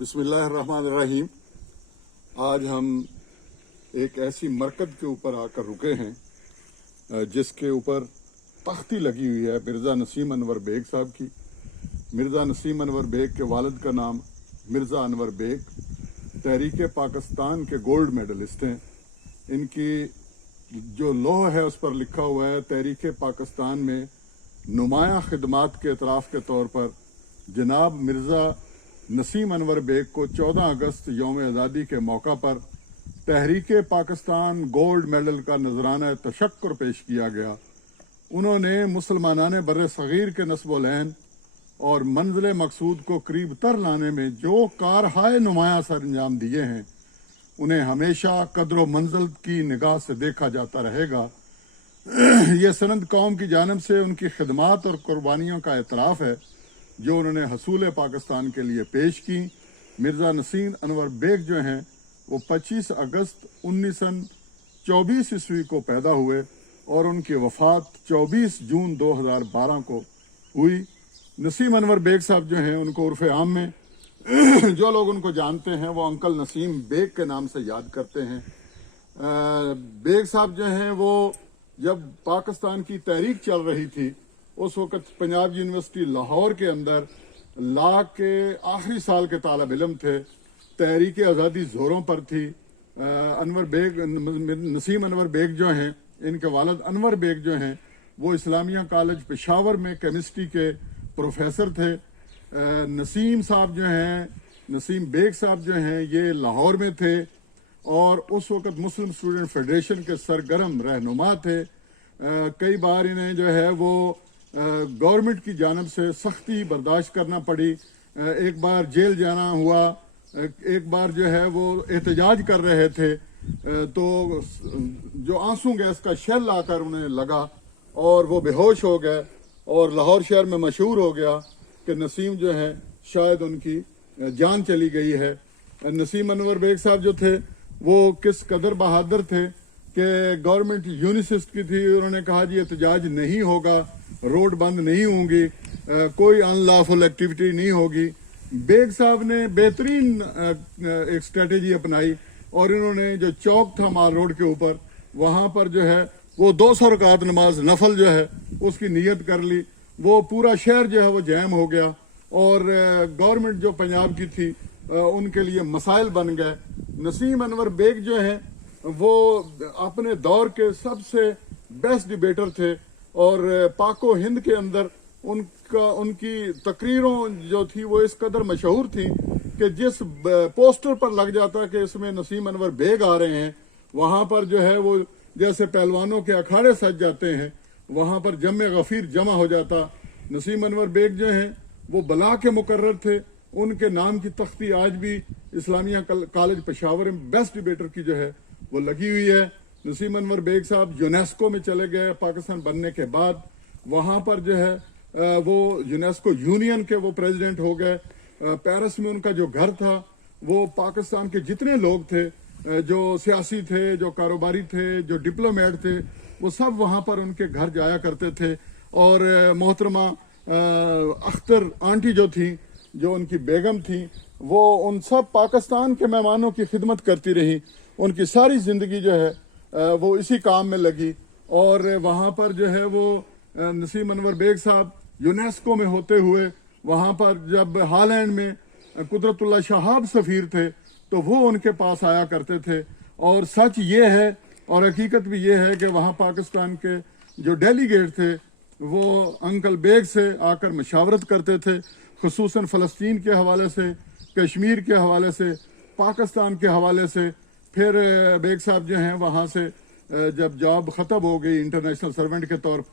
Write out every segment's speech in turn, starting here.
बिस्मिल्लाहिर्रहमानिर्रहीम। आज हम एक ऐसी मरकज़ के ऊपर आकर रुके हैं जिसके ऊपर तख्ती लगी हुई है मिर्ज़ा नसीम अनवर बेग साहब की। मिर्ज़ा नसीम अनवर बेग के वालिद का नाम मिर्ज़ा अनवर बेग तहरीक पाकिस्तान के गोल्ड मेडलिस्ट हैं। इनकी जो लौह है उस पर लिखा हुआ है तहरीक पाकिस्तान में नुमाया खिदमात के इतराफ़ के तौर पर जनाब मिर्ज़ा नसीम अनवर बेग को 14 अगस्त यौम आज़ादी के मौका पर तहरीक पाकिस्तान गोल्ड मेडल का नजराना तशक्कुर पेश किया गया। उन्होंने मुसलमानाने बर्रे सगीर के नस्ब-ओ-लैन और मंजिल मकसूद को करीब तर लाने में जो कारहाय नुमाया सर अंजाम दिए हैं उन्हें हमेशा कदर मंजिल की निगाह से देखा जाता रहेगा। ये सनद कौम की जानिब से उनकी खिदमात और कुर्बानियों का एतराफ़ है जो उन्होंने हसूल पाकिस्तान के लिए पेश की। मिर्ज़ा नसीम अनवर बेग जो हैं वो 25 अगस्त 1924 ईस्वी को पैदा हुए और उनकी वफ़ात 24 जून 2012 को हुई। नसीम अनवर बेग साहब जो हैं उनको उर्फ़ आम में जो लोग उनको जानते हैं वो अंकल नसीम बेग के नाम से याद करते हैं। बेग साहब जो हैं वो जब पाकिस्तान की तहरीक चल रही थी उस वक़्त पंजाब यूनिवर्सिटी लाहौर के अंदर लॉ के आखिरी साल के तालिब इल्म थे। तहरीक आज़ादी ज़ोरों पर थी। अनवर बेग नसीम अनवर बेग जो हैं इनके वालिद अनवर बेग जो हैं वो इस्लामिया कॉलेज पेशावर में केमिस्ट्री के प्रोफेसर थे। नसीम साहब जो हैं नसीम बेग साहब जो हैं ये लाहौर में थे और उस वक़्त मुस्लिम स्टूडेंट फेडरेशन के सरगर्म रहनुमा थे। कई बार इन्हें जो है वो गवर्नमेंट की जानिब से सख्ती बर्दाश्त करना पड़ी। एक बार जेल जाना हुआ, एक बार जो है वो एहतजाज कर रहे थे तो जो आंसू गैस का शेल आकर उन्हें लगा और वो बेहोश हो गए और लाहौर शहर में मशहूर हो गया कि नसीम जो है शायद उनकी जान चली गई है। नसीम अनवर बेग साहब जो थे वो किस कदर बहादुर थे कि गवर्नमेंट यूनिसिस्ट की थी। उन्होंने कहा जी एहतजाज नहीं होगा, रोड बंद नहीं होंगी, कोई अनलॉफुल एक्टिविटी नहीं होगी। बेग साहब ने बेहतरीन एक स्ट्रेटेजी अपनाई और इन्होंने जो चौक था माल रोड के ऊपर वहां पर जो है वो 200 रकात नमाज नफल जो है उसकी नीयत कर ली। वो पूरा शहर जो है वो जैम हो गया और गवर्नमेंट जो पंजाब की थी उनके लिए मसाइल बन गए। नसीम अनवर बेग जो है वो अपने दौर के सबसे बेस्ट डिबेटर थे और पाको हिंद के अंदर उनकी तकरीरों जो थी वो इस कदर मशहूर थी कि जिस पोस्टर पर लग जाता कि इसमें नसीम अनवर बेग आ रहे हैं वहां पर जो है वो जैसे पहलवानों के अखाड़े सज जाते हैं वहां पर जमे गफीर जमा हो जाता। नसीम अनवर बेग जो हैं वो बला के मुकर्रर थे। उनके नाम की तख्ती आज भी इस्लामिया कॉलेज पेशावर में बेस्ट डिबेटर की जो है वो लगी हुई है। नसीम अनवर बेग साहब यूनेस्को में चले गए पाकिस्तान बनने के बाद। वहां पर जो है वो यूनेस्को यूनियन के वो प्रेसिडेंट हो गए। पेरिस में उनका जो घर था वो पाकिस्तान के जितने लोग थे जो सियासी थे, जो कारोबारी थे, जो डिप्लोमेट थे, वो सब वहां पर उनके घर जाया करते थे। और मोहतरमा अख्तर आंटी जो थी जो उनकी बेगम थी वो उन सब पाकिस्तान के मेहमानों की खिदमत करती रही। उनकी सारी जिंदगी जो है वो इसी काम में लगी और वहां पर जो है वो नसीम अनवर बेग साहब यूनेस्को में होते हुए वहां पर जब हॉलैंड में कुदरतुल्लाह शहाब सफीर थे तो वो उनके पास आया करते थे। और सच ये है और हकीकत भी ये है कि वहां पाकिस्तान के जो डेलीगेट थे वो अंकल बेग से आकर मशावरत करते थे, खुसूसन फ़लस्तीन के हवाले से, कश्मीर के हवाले से, पाकिस्तान के हवाले से। फिर बेग साहब जो हैं वहाँ से जब जॉब ख़त्म हो गई इंटरनेशनल सर्वेंट के तौर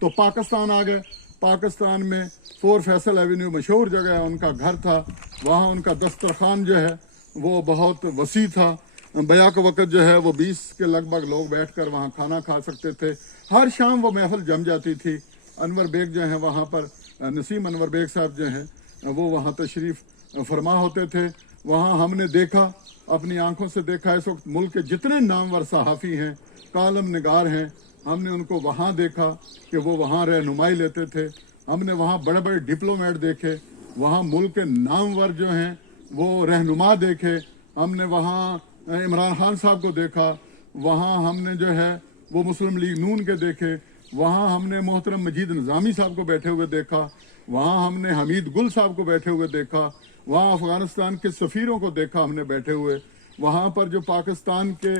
तो पाकिस्तान आ गए। पाकिस्तान में 4 फैसल एवेन्यू मशहूर जगह है, उनका घर था। वहाँ उनका दस्तरखान जो है वो बहुत वसी था। बया के वक़्त जो है वो 20 के लगभग लोग बैठकर वहाँ खाना खा सकते थे। हर शाम वो महफिल जम जाती थी। अनवर बेग जो हैं वहाँ पर नसीम अनवर बेग साहब जो हैं वो वहाँ तशरीफ़ फरमा होते थे। वहाँ हमने देखा, अपनी आंखों से देखा, इस वक्त मुल्क के जितने नामवर सहाफ़ी हैं, कालम निगार हैं, हमने उनको वहाँ देखा कि वो वहाँ रहनुमाई लेते थे। हमने वहाँ बड़े बड़े डिप्लोमेट देखे, वहाँ मुल्क के नामवर जो हैं وہ رہنما دیکھے، ہم نے وہاں عمران خان صاحب کو دیکھا، وہاں ہم نے جو ہے وہ مسلم لیگ نون کے دیکھے، وہاں ہم نے محترم مجید نظامی صاحب کو بیٹھے ہوئے دیکھا، وہاں ہم نے حمید گل صاحب کو بیٹھے ہوئے دیکھا، وہاں افغانستان کے سفیروں کو دیکھا ہم نے بیٹھے ہوئے، وہاں پر جو پاکستان کے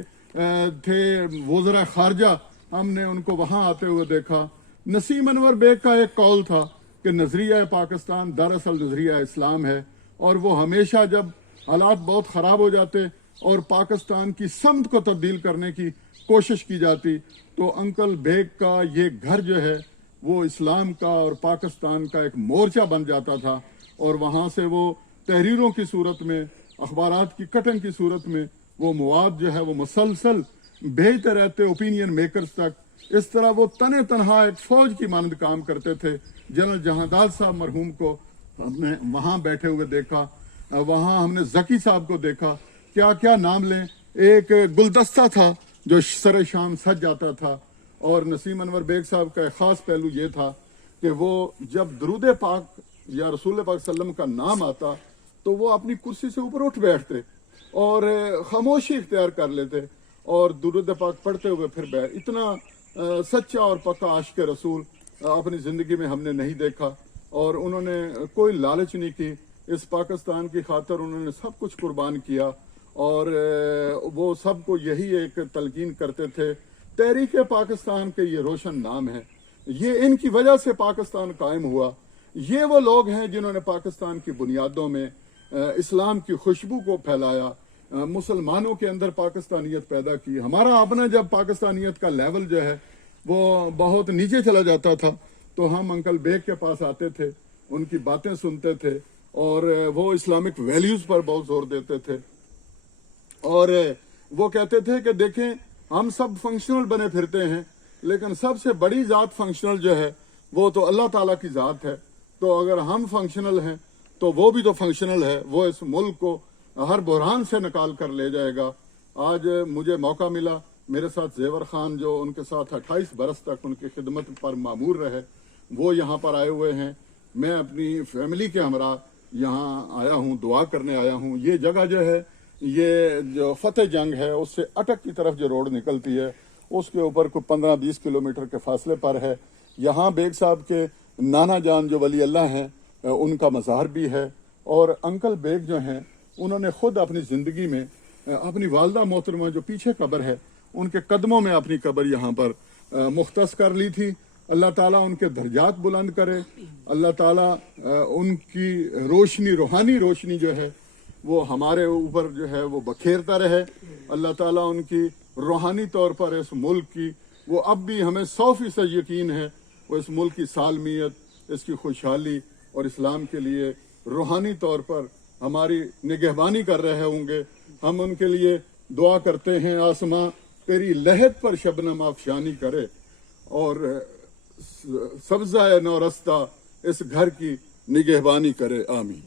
تھے وزراء خارجہ ہم نے ان کو وہاں آتے ہوئے دیکھا۔ نسیم انور بیگ کا ایک قول تھا کہ نظریہ پاکستان دراصل نظریہ اسلام ہے، اور وہ ہمیشہ جب حالات بہت خراب ہو جاتے اور پاکستان کی سمت کو تبدیل کرنے کی کوشش کی جاتی تو انکل بیگ کا یہ گھر جو ہے وہ اسلام کا اور پاکستان کا ایک مورچہ بن جاتا تھا، اور وہاں سے وہ تحریروں کی صورت میں، اخبارات کی کٹنگ کی صورت میں وہ مواد جو ہے وہ مسلسل بھیجتے رہتے اوپینین میکرز تک۔ اس طرح وہ تنے تنہا ایک فوج کی مانند کام کرتے تھے۔ جنرل جہانداد صاحب مرحوم کو ہم نے وہاں بیٹھے ہوئے دیکھا، وہاں ہم نے ذکی صاحب کو دیکھا، کیا کیا نام لیں۔ ایک گلدستہ تھا جو سر شام سج جاتا تھا، اور نسیم انور بیگ صاحب کا ایک خاص پہلو یہ تھا کہ وہ جب درود پاک یا رسول پاک صلی اللہ علیہ وسلم کا نام آتا تو وہ اپنی کرسی سے اوپر اٹھ بیٹھتے اور خاموشی اختیار کر لیتے اور درود پاک پڑھتے ہوئے پھر اتنا سچا اور پکا عاشق رسول اپنی زندگی میں ہم نے نہیں دیکھا، اور انہوں نے کوئی لالچ نہیں کی، اس پاکستان کی خاطر انہوں نے سب کچھ قربان کیا، اور وہ سب کو یہی ایک تلقین کرتے تھے۔ تحریک پاکستان کے یہ روشن نام ہے، یہ ان کی وجہ سے پاکستان قائم ہوا۔ یہ وہ لوگ ہیں جنہوں نے پاکستان کی بنیادوں میں اسلام کی خوشبو کو پھیلایا، مسلمانوں کے اندر پاکستانیت پیدا کی۔ ہمارا اپنا جب پاکستانیت کا لیول جو ہے وہ بہت نیچے چلا جاتا تھا تو ہم انکل بیگ کے پاس آتے تھے، ان کی باتیں سنتے تھے، اور وہ اسلامک ویلیوز پر بہت زور دیتے تھے، اور وہ کہتے تھے کہ دیکھیں ہم سب فنکشنل بنے پھرتے ہیں، لیکن سب سے بڑی ذات فنکشنل جو ہے وہ تو اللہ تعالیٰ کی ذات ہے، تو اگر ہم فنکشنل ہیں تو وہ بھی تو فنکشنل ہے، وہ اس ملک کو ہر بحران سے نکال کر لے جائے گا۔ آج مجھے موقع ملا، میرے ساتھ زیور خان جو ان کے ساتھ 28 برس تک ان کی خدمت پر مامور رہے، وہ یہاں پر آئے ہوئے ہیں، میں اپنی فیملی کے ہمراہ یہاں آیا ہوں، دعا کرنے آیا ہوں۔ یہ جگہ جو ہے، یہ جو فتح جنگ ہے اس سے اٹک کی طرف جو روڈ نکلتی ہے اس کے اوپر کوئی 15-20 کلومیٹر کے فاصلے پر ہے۔ یہاں بیگ صاحب کے نانا جان جو ولی اللہ ہیں ان کا مزار بھی ہے، اور انکل بیگ جو ہیں انہوں نے خود اپنی زندگی میں اپنی والدہ محترمہ جو پیچھے قبر ہے ان کے قدموں میں اپنی قبر یہاں پر مختص کر لی تھی۔ اللہ تعالیٰ ان کے درجات بلند کرے، اللہ تعالیٰ ان کی روشنی، روحانی روشنی جو ہے وہ ہمارے اوپر جو ہے وہ بکھیرتا رہے۔ اللہ تعالیٰ ان کی روحانی طور پر اس ملک کی، وہ اب بھی ہمیں 100% یقین ہے وہ اس ملک کی سالمیت، اس کی خوشحالی اور اسلام کے لیے روحانی طور پر ہماری نگہبانی کر رہے ہوں گے۔ ہم ان کے لیے دعا کرتے ہیں آسماں تیری لہد پر شبنم افشانی کرے، اور سبزہ نورستہ اس گھر کی نگہبانی کرے، آمین۔